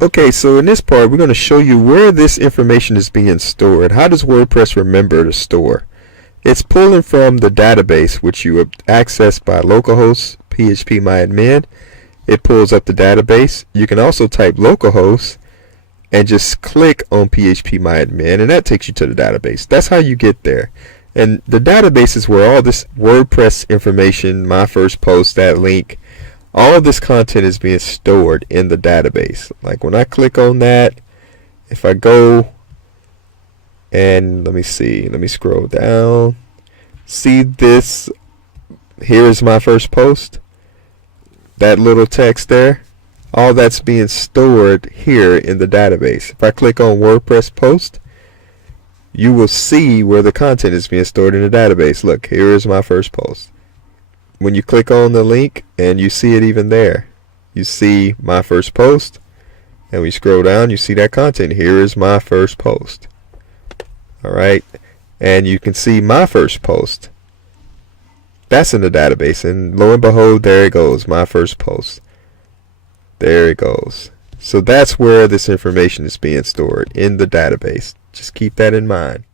Okay, so in this part, we're going to show you where this information is being stored. How does WordPress remember to store? It's pulling from the database, which you access by localhost phpMyAdmin. It pulls up the database. You can also type localhost and just click on phpMyAdmin, and that takes you to the database. That's how you get there. And the database is where all this WordPress information, my first post, that link, all of this content is being stored in the database. Like when I click on that, if I go and let me scroll down, see this, here is my first post, that little text there, all that's being stored here in the database. If I click on WordPress post, you will see where the content is being stored in the database. Look, here is my first post. When you click on the link and you see it even there, you see my first post, and we scroll down, you see that content. Here is my first post. Alright, and you can see my first post. That's in the database, and lo and behold, there it goes, my first post. There it goes. So that's where this information is being stored, in the database. Just keep that in mind.